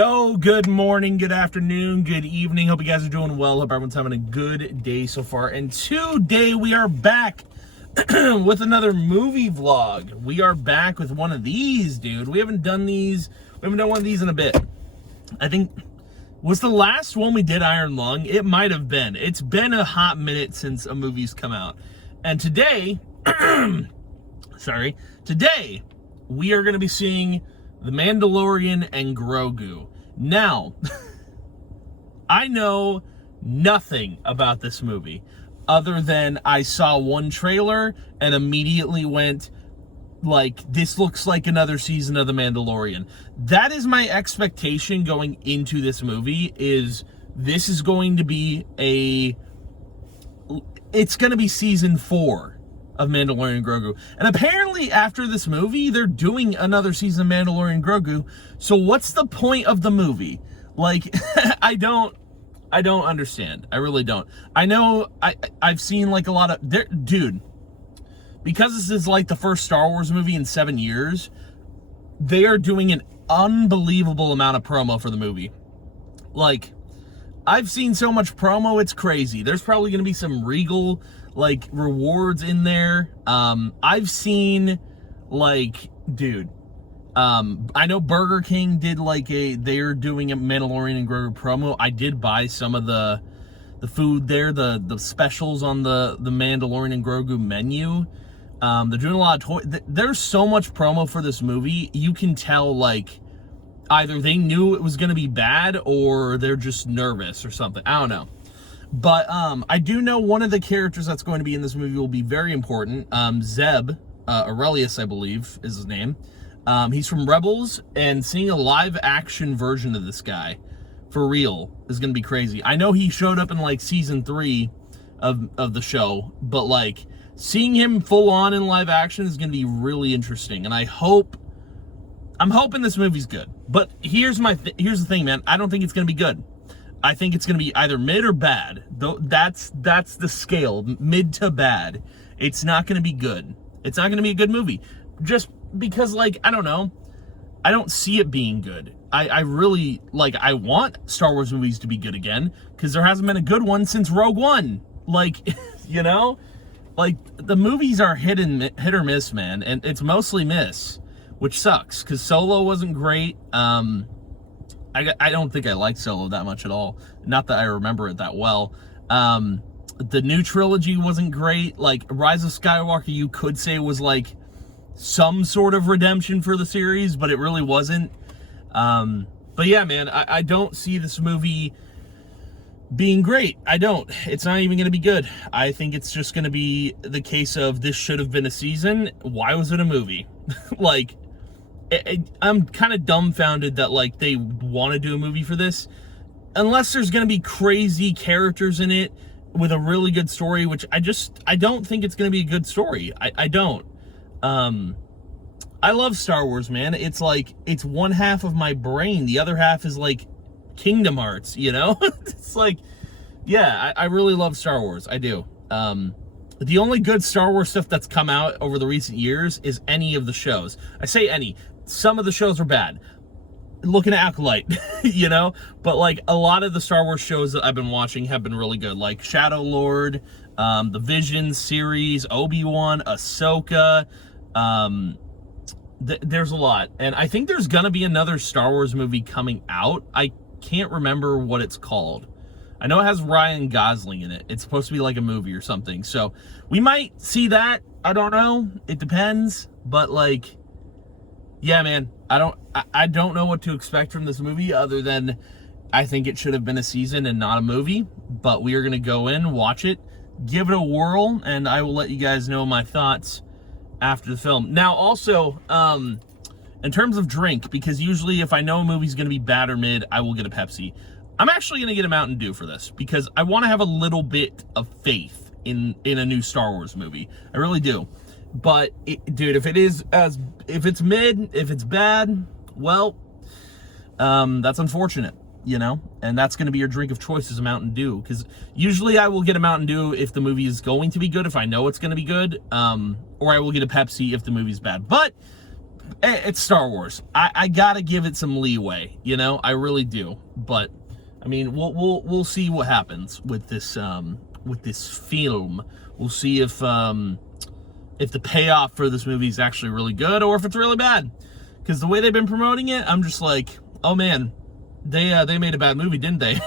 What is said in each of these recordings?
Yo, good morning, good afternoon, good evening. Hope you guys are doing well. Hope everyone's having a good day so far. And today we are back with another movie vlog. We are back with one of these, dude. We haven't done one of these in a bit. I think, was the last one we did Iron Lung? It might have been. It's been a hot minute since a movie's come out. And today, today we are going to be seeing The Mandalorian and Grogu. Now, I know nothing about this movie other than I saw one trailer and immediately went, like, this looks like another season of The Mandalorian. That is my expectation going into this movie, is this is going to be it's going to be season 4 of Mandalorian and Grogu. And apparently after this movie, they're doing another season of Mandalorian and Grogu. So what's the point of the movie? Like, I don't understand. I really don't. I know I've seen like a lot of, dude, because this is like the first Star Wars movie in 7 years, they are doing an unbelievable amount of promo for the movie. Like, I've seen so much promo, it's crazy. There's probably going to be some Regal like rewards in there. I've seen, like, dude, I know Burger King did like they're doing a Mandalorian and Grogu promo. I did buy some of the food there, the specials on the Mandalorian and Grogu menu. They're doing a lot of there's so much promo for this movie. You can tell, like, either they knew it was going to be bad or they're just nervous or something. I don't know. But I do know one of the characters that's going to be in this movie will be very important. Zeb, Aurelius, I believe, is his name. He's from Rebels, and seeing a live-action version of this guy, for real, is going to be crazy. I know he showed up in, like, Season 3 of the show, but, like, seeing him full-on in live-action is going to be really interesting, and I'm hoping this movie's good. But here's the thing, man. I don't think it's going to be good. I think it's going to be either mid or bad. That's the scale, mid to bad. It's not going to be good. It's not going to be a good movie. Just because, like, I don't know. I don't see it being good. I really, like, I want Star Wars movies to be good again, because there hasn't been a good one since Rogue One. Like, you know? Like, the movies are hit or miss, man. And it's mostly miss, which sucks, because Solo wasn't great. I don't think I liked Solo that much at all. Not that I remember it that well. The new trilogy wasn't great. Like, Rise of Skywalker, you could say was like some sort of redemption for the series, but it really wasn't. But yeah, man, I don't see this movie being great. I don't. It's not even going to be good. I think it's just going to be the case of this should have been a season. Why was it a movie? Like, I'm kind of dumbfounded that, like, they want to do a movie for this. Unless there's going to be crazy characters in it with a really good story, which I don't think it's going to be a good story. I don't. I love Star Wars, man. It's like, it's one half of my brain. The other half is, like, Kingdom Hearts, you know? It's like, yeah, I really love Star Wars. I do. The only good Star Wars stuff that's come out over the recent years is any of the shows. I say any. Some of the shows are bad. Looking at Acolyte, you know? But, like, a lot of the Star Wars shows that I've been watching have been really good. Like Shadow Lord, the Vision series, Obi-Wan, Ahsoka. There's a lot. And I think there's going to be another Star Wars movie coming out. I can't remember what it's called. I know it has Ryan Gosling in it. It's supposed to be like a movie or something. So we might see that. I don't know. It depends. But, like, yeah, man, I don't know what to expect from this movie other than I think it should have been a season and not a movie. But we are going to go in, watch it, give it a whirl, and I will let you guys know my thoughts after the film. Now, also, in terms of drink, because usually if I know a movie's going to be bad or mid, I will get a Pepsi. I'm actually going to get a Mountain Dew for this because I want to have a little bit of faith in a new Star Wars movie. I really do. But, dude, if it's mid, if it's bad, well, that's unfortunate, you know? And that's going to be your drink of choice is a Mountain Dew. Because usually I will get a Mountain Dew if the movie is going to be good, if I know it's going to be good. Or I will get a Pepsi if the movie's bad. But it's Star Wars. I gotta give it some leeway, you know, I really do. But I mean, we'll see what happens with this film. We'll see if the payoff for this movie is actually really good or if it's really bad. Because the way they've been promoting it, I'm just like, oh man, they made a bad movie, didn't they?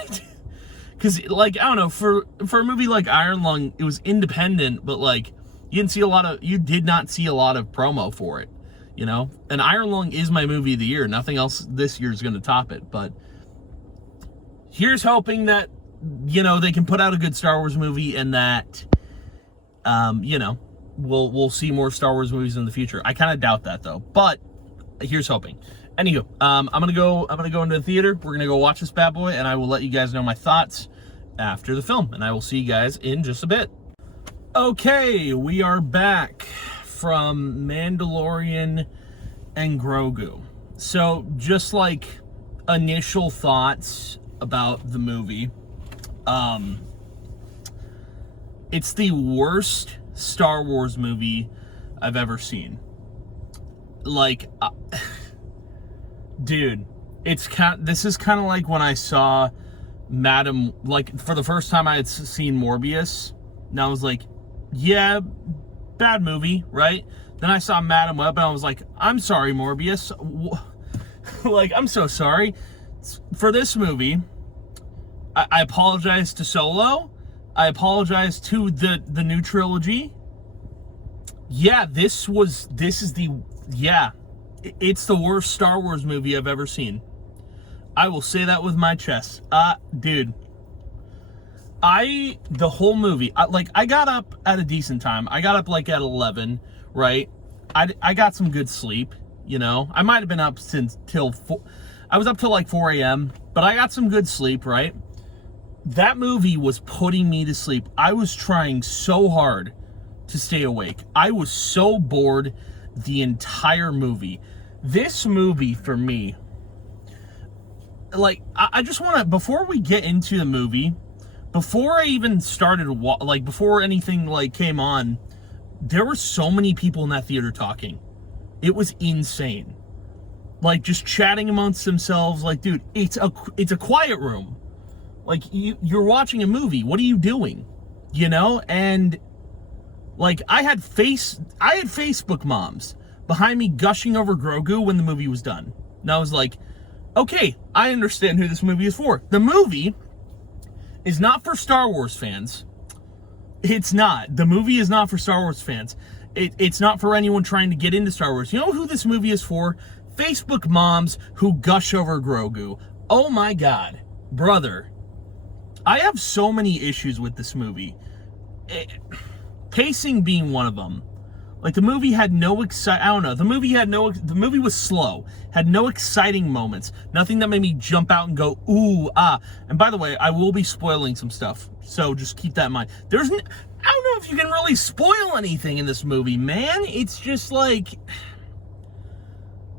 Because like, I don't know, for a movie like Iron Lung, it was independent, but like you did not see a lot of promo for it, you know. And Iron Lung is my movie of the year. Nothing else this year is going to top it. But here's hoping that, you know, they can put out a good Star Wars movie and that, you know, we'll see more Star Wars movies in the future. I kind of doubt that though, but here's hoping. Anywho, I'm gonna go into the theater. We're gonna go watch this bad boy, and I will let you guys know my thoughts after the film, and I will see you guys in just a bit. Okay, we are back from Mandalorian and Grogu. So just like initial thoughts about the movie, it's the worst Star Wars movie I've ever seen. Like, dude, this is kind of like when I saw Madam, like for the first time I had seen Morbius, and I was like, yeah, bad movie, right? Then I saw Madam Web, and I was like, I'm sorry, Morbius. Like, I'm so sorry. For this movie, I apologize to Solo. I apologize to the new trilogy. Yeah, it's the worst Star Wars movie I've ever seen. I will say that with my chest. Dude, the whole movie, I got up at a decent time. I got up like at 11, right? I got some good sleep, you know. I might have been up I was up till like 4 a.m., but I got some good sleep, right? That movie was putting me to sleep. I was trying so hard to stay awake. I was so bored the entire movie. This movie, for me, like, I just want to, before we get into the movie, before I even started, before anything, like, came on, there were so many people in that theater talking. It was insane. Like, just chatting amongst themselves, like, dude, it's a quiet room. Like, you're watching a movie. What are you doing? You know? And, like, I had Facebook moms behind me gushing over Grogu when the movie was done. And I was like, okay, I understand who this movie is for. The movie is not for Star Wars fans. It's not. The movie is not for Star Wars fans. It's not for anyone trying to get into Star Wars. You know who this movie is for? Facebook moms who gush over Grogu. Oh my God. Brother, I have so many issues with this movie. Pacing being one of them. Like, the movie had no the movie was slow. Had no exciting moments. Nothing that made me jump out and go, ooh, ah. And by the way, I will be spoiling some stuff, so just keep that in mind. I don't know if you can really spoil anything in this movie, man. It's just like,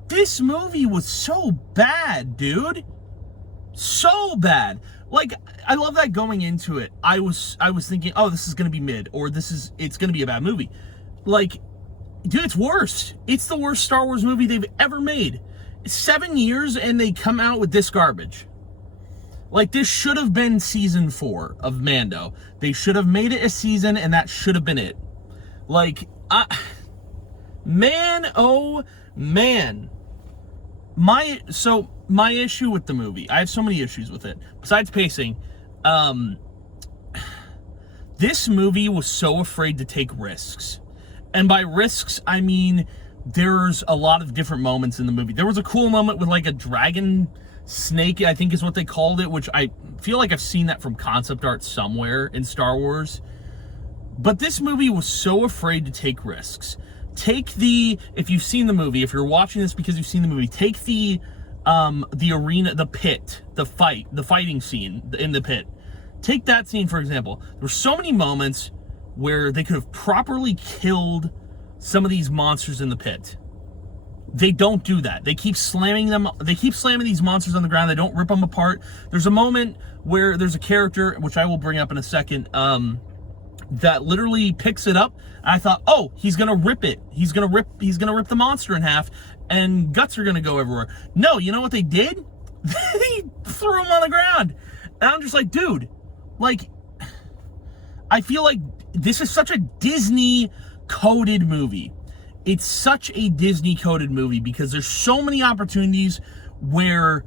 this movie was so bad, dude. So bad. Like, I love that going into it, I was thinking, oh, this is gonna be mid, or it's gonna be a bad movie. Like, dude, it's worse. It's the worst Star Wars movie they've ever made. 7 years and they come out with this garbage. Like, this should have been season 4 of Mando. They should have made it a season, and that should have been it. Like, man, oh man. My issue with the movie, I have so many issues with it. Besides pacing, this movie was so afraid to take risks. And by risks, I mean, there's a lot of different moments in the movie. There was a cool moment with, like, a dragon snake, I think is what they called it, which I feel like I've seen that from concept art somewhere in Star Wars. But this movie was so afraid to take risks. If you've seen the movie, if you're watching this because you've seen the movie, take the arena, the pit, the fighting scene in the pit. Take that scene, for example. There were so many moments where they could have properly killed some of these monsters in the pit. They don't do that. They keep slamming them. They keep slamming these monsters on the ground. They don't rip them apart. There's a moment where there's a character, which I will bring up in a second, that literally picks it up. And I thought, oh, he's gonna rip it. He's gonna rip the monster in half, and guts are gonna go everywhere. No, you know what they did? They threw him on the ground. And I'm just like, dude, like, I feel like this is such a Disney coded movie. It's such a Disney coded movie because there's so many opportunities where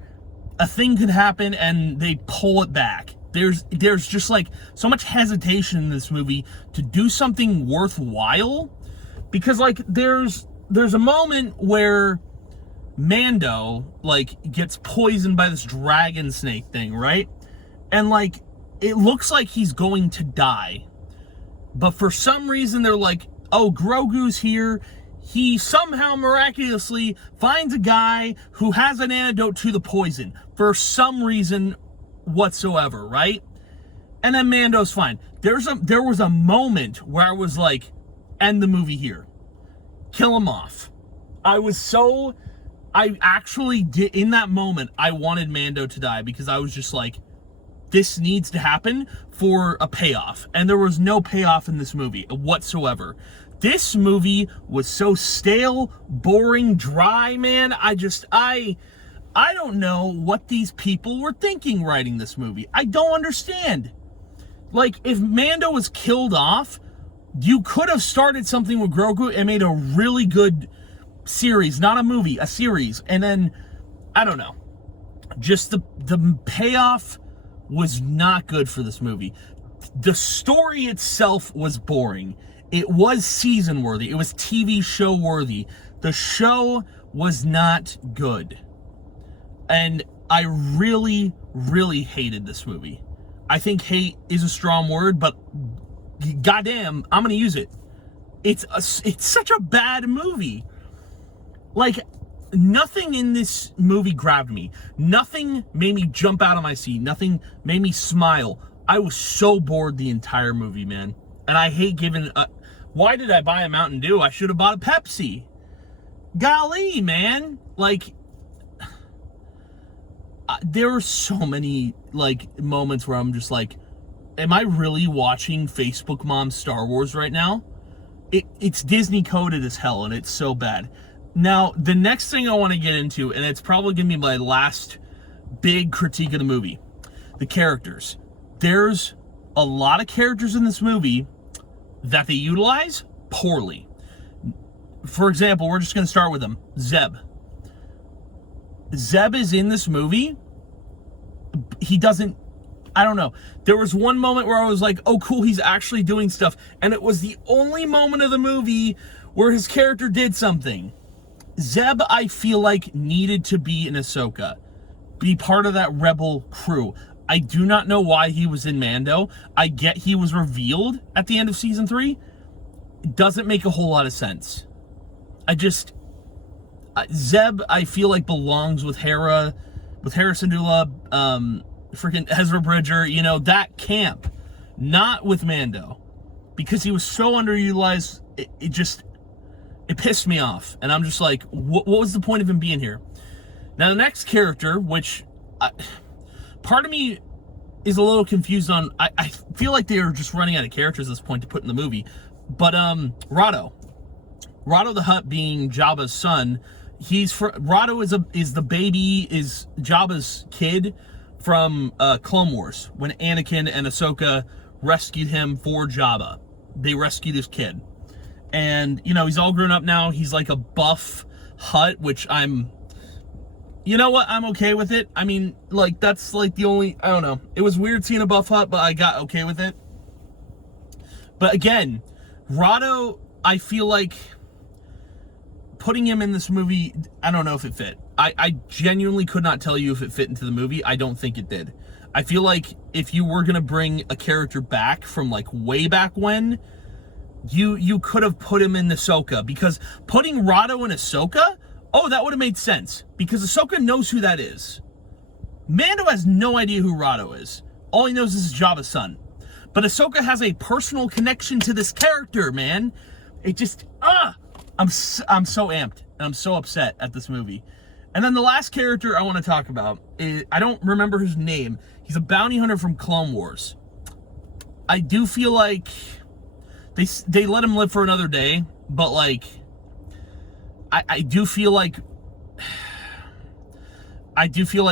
a thing could happen and they pull it back. There's just like so much hesitation in this movie to do something worthwhile, because like there's a moment where Mando like gets poisoned by this dragon snake thing, right? And like it looks like he's going to die. But for some reason they're like, "Oh, Grogu's here." He somehow miraculously finds a guy who has an antidote to the poison for some reason whatsoever, right? And then Mando's fine. There was a moment where I was like, end the movie here. Kill him off. I actually did, in that moment, I wanted Mando to die because I was just like, this needs to happen for a payoff. And there was no payoff in this movie whatsoever. This movie was so stale, boring, dry, man. I don't know what these people were thinking writing this movie. I don't understand. Like, if Mando was killed off, you could have started something with Grogu and made a really good series, not a movie, a series. And then, I don't know. Just the payoff was not good for this movie. The story itself was boring. It was season worthy. It was TV show worthy. The show was not good. And I really, really hated this movie. I think hate is a strong word, but goddamn, I'm going to use it. It's such a bad movie. Like, nothing in this movie grabbed me. Nothing made me jump out of my seat. Nothing made me smile. I was so bored the entire movie, man. And I hate giving... why did I buy a Mountain Dew? I should have bought a Pepsi. Golly, man. Like, there were so many, like, moments where I'm just like, am I really watching Facebook Mom Star Wars right now? It's Disney coded as hell, and it's so bad. Now, the next thing I want to get into, and it's probably going to be my last big critique of the movie, the characters. There's a lot of characters in this movie that they utilize poorly. For example, we're just going to start with them. Zeb. Zeb is in this movie. He doesn't... I don't know. There was one moment where I was like, oh, cool, he's actually doing stuff. And it was the only moment of the movie where his character did something. Zeb, I feel like, needed to be in Ahsoka. Be part of that rebel crew. I do not know why he was in Mando. I get he was revealed at the end of season 3. It doesn't make a whole lot of sense. Zeb, I feel like, belongs with Hera Syndulla, freaking Ezra Bridger, you know, that camp. Not with Mando. Because he was so underutilized, it pissed me off. And I'm just like, what was the point of him being here? Now, the next character, which... part of me is a little confused on... I feel like they are just running out of characters at this point to put in the movie. But, Rado. Rado the Hutt being Jabba's son. Rado is the baby, is Jabba's kid from Clone Wars. When Anakin and Ahsoka rescued him for Jabba. They rescued his kid. And, you know, he's all grown up now. He's like a buff Hutt, which I'm... You know what? I'm okay with it. I mean, like, that's like the only... I don't know. It was weird seeing a buff Hutt, but I got okay with it. But again, Rado, I feel like putting him in this movie, I don't know if it fit. I genuinely could not tell you if it fit into the movie. I don't think it did. I feel like if you were going to bring a character back from, like, way back when, you could have put him in Ahsoka. Because putting Rado in Ahsoka... Oh, that would have made sense, because Ahsoka knows who that is. Mando has no idea who Rado is. All he knows is Jabba's son. But Ahsoka has a personal connection to this character, man. It just, I'm so amped, and I'm so upset at this movie. And then the last character I want to talk about, I don't remember his name. He's a bounty hunter from Clone Wars. I do feel like they let him live for another day, but like, I do feel like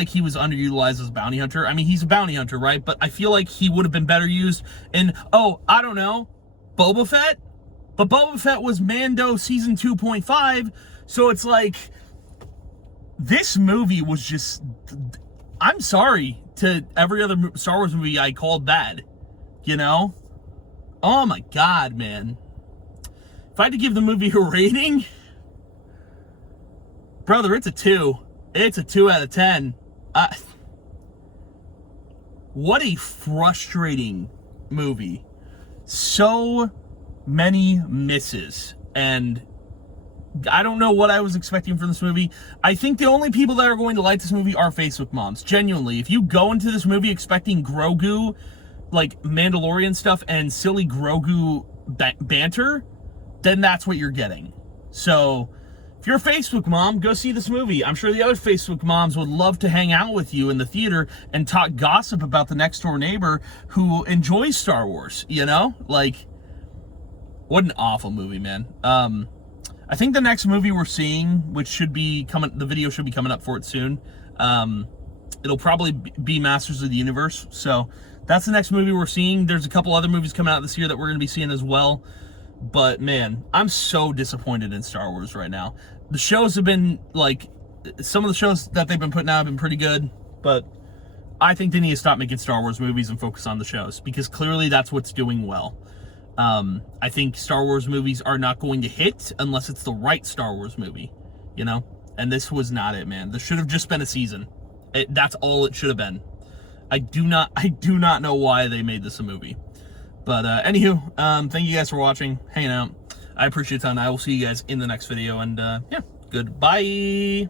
he was underutilized as a bounty hunter. I mean, he's a bounty hunter, right? But I feel like he would have been better used in, I don't know, Boba Fett? But Boba Fett was Mando season 2.5, so it's like, this movie was just, I'm sorry to every other Star Wars movie I called bad, you know? Oh my God, man. If I had to give the movie a rating, brother, it's a 2. It's a 2 out of 10. What a frustrating movie. So many misses. And I don't know what I was expecting from this movie. I think the only people that are going to like this movie are Facebook moms. Genuinely. If you go into this movie expecting Grogu, like Mandalorian stuff, and silly Grogu banter, then that's what you're getting. So if you're a Facebook mom, go see this movie. I'm sure the other Facebook moms would love to hang out with you in the theater and talk gossip about the next door neighbor who enjoys Star Wars, you know? Like, what an awful movie, man. I think the next movie we're seeing, which should be coming, the video should be coming up for it soon. It'll probably be Masters of the Universe. So that's the next movie we're seeing. There's a couple other movies coming out this year that we're going to be seeing as well. But man, I'm so disappointed in Star Wars right now. The shows have been like, some of the shows that they've been putting out have been pretty good, but I think they need to stop making Star Wars movies and focus on the shows, because clearly that's what's doing well. I think Star Wars movies are not going to hit unless it's the right Star Wars movie, you know? And this was not it, man. This should have just been a season. That's all it should have been. I do not know why they made this a movie. But anywho, thank you guys for watching, hanging out. I appreciate it a ton. I will see you guys in the next video, and yeah, goodbye.